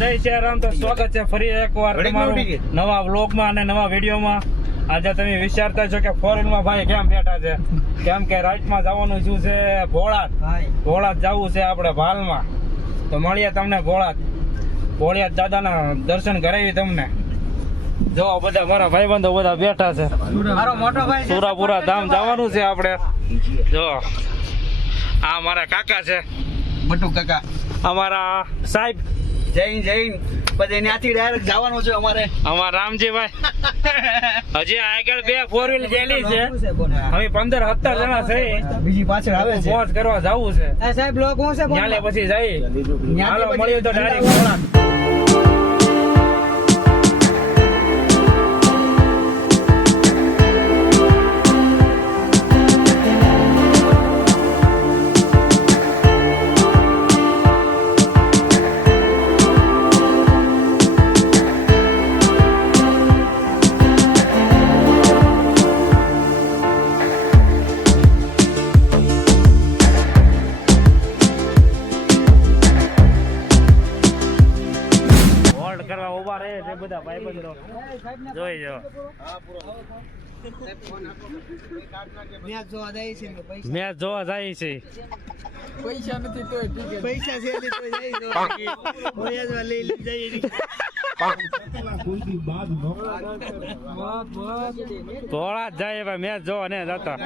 જય શ્રી રામ. તો સ્વાગત છે ફરી એકવાર તમારું નવા વ્લોગમાં અને નવા વિડીયોમાં. આજે તમે વિચારતા છો કે ફોરેનમાં ભાઈ કેમ બેઠા છે, કેમ કે રાઈટમાં જવાનું શું છે, ભોળાત જવું છે આપણે ભાલમાં. તો મળીએ તમને ભોળિયાત દાદાના દર્શન કરાવી તમને. જો બધા મારા ભાઈબંધો બધા બેઠા છે. મારો મોટો ભાઈ સુરાપુરા ધામ જવાનું છે આપણે. જો આ મારા કાકા છે, બટુ કાકા, અમારા સાહેબ જૈન પછી ત્યાંથી ડાયરેક્ટ જવાનું છે અમારા રામજીભાઈ. હજી આગળ 2 4 વ્હીલ જેલી છે. હવે 15-17 જણા છે. બીજી પાછળ આવે છે. મોજ કરવા જવું છે સાહેબ. બ્લોક હું છે ન્યાલે પછી જઈ હાલો મળ્યું તો ડાયરેક્ટ ભોળાત. કરવા ઉભા રહે છે બધા ભાઈબંધો. જોઈ જો મેચ જોવા જાય છે. પૈસા નથી તો પૈસા છે તો લઈ જઈએ. ભોળા જાય ભાઈ મેચ જોવા ને જતા.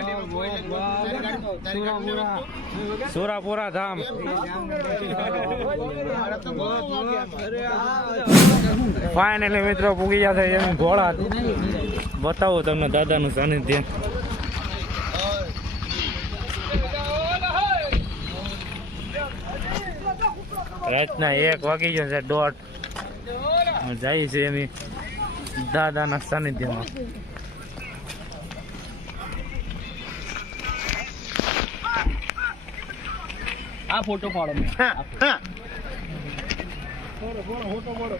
સુરાપુરા ધામ. ફાઇનલી મિત્રો પૂગી ગયા છે એમ ભોળાત. બતાવું તમને દાદાનું સાનિધ્ય. રાતના 1 વાગી ગયો છે, 1:30 જાય છે એમ દાદાના સાનિધ્યમાં. આ ફોટો પાડો. ફોટો પાડો.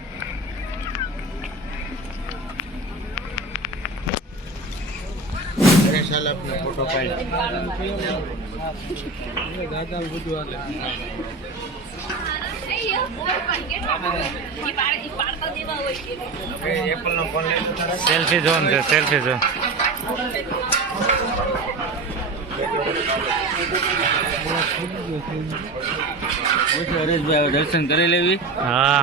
સાલ આપનો ફોટો પાડ્યો. દાદા બધું હાલે. સેલ્ફી ઝોન છે, સેલ્ફી ઝોન. હરેશભાઈ દર્શન કરી લેવી. હા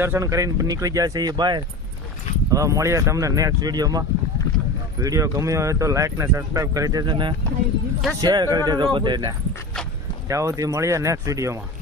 દર્શન કરીને નીકળી જાય છે એ બહાર. હવે મળીએ તમને નેક્સ્ટ વિડીયોમાં. વિડીયો ગમ્યો હોય તો લાઈક ને સબસ્ક્રાઈબ કરી દેજો ને શેર કરી દેજો બધાને. ત્યાં સુધી મળીએ નેક્સ્ટ વિડીયોમાં.